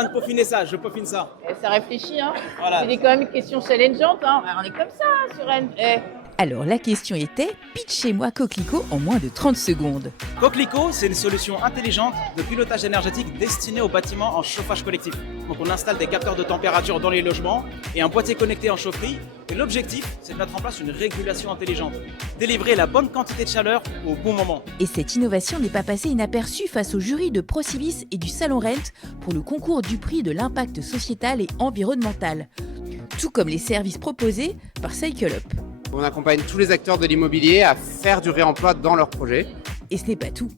train de peaufiner ça, je peaufine ça. Ça réfléchit, hein. Voilà. C'est quand même une question challengeante, hein. On est comme ça sur N. Alors la question était « Pitchez-moi Coquelicot en moins de 30 secondes ». Coquelicot, c'est une solution intelligente de pilotage énergétique destinée aux bâtiments en chauffage collectif. Donc on installe des capteurs de température dans les logements et un boîtier connecté en chaufferie. Et l'objectif, c'est de mettre en place une régulation intelligente. Délivrer la bonne quantité de chaleur au bon moment. Et cette innovation n'est pas passée inaperçue face au jury de Procivis et du Salon Rent pour le concours du prix de l'impact sociétal et environnemental. Tout comme les services proposés par Cycle Up. On accompagne tous les acteurs de l'immobilier à faire du réemploi dans leurs projets. Et ce n'est pas tout.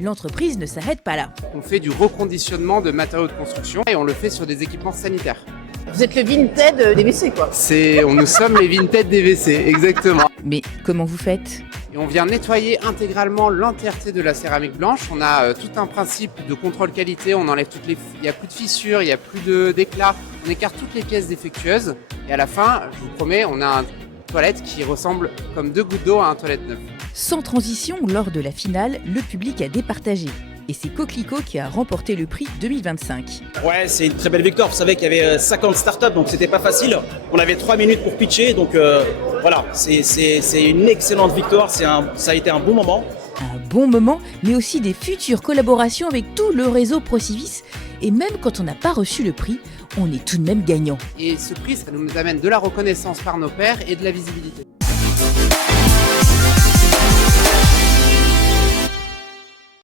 L'entreprise ne s'arrête pas là. On fait du reconditionnement de matériaux de construction et on le fait sur des équipements sanitaires. Vous êtes le Vinted des WC, quoi. Nous sommes les Vinted des WC, exactement. Mais comment vous faites ? Et on vient nettoyer intégralement l'entièreté de la céramique blanche. On a tout un principe de contrôle qualité. On enlève il n'y a plus de fissures, il n'y a plus d'éclats. On écarte toutes les pièces défectueuses. Et à la fin, je vous promets, on a une toilette qui ressemble comme 2 gouttes d'eau à un toilette neuf. Sans transition, lors de la finale, le public a départagé. Et c'est Coquelicot qui a remporté le prix 2025. Ouais, c'est une très belle victoire. Vous savez qu'il y avait 50 startups, donc c'était pas facile. On avait 3 minutes pour pitcher, donc voilà, c'est une excellente victoire. Ça a été un bon moment. Un bon moment, mais aussi des futures collaborations avec tout le réseau Procivis. Et même quand on n'a pas reçu le prix, on est tout de même gagnant. Et ce prix, ça nous amène de la reconnaissance par nos pairs et de la visibilité.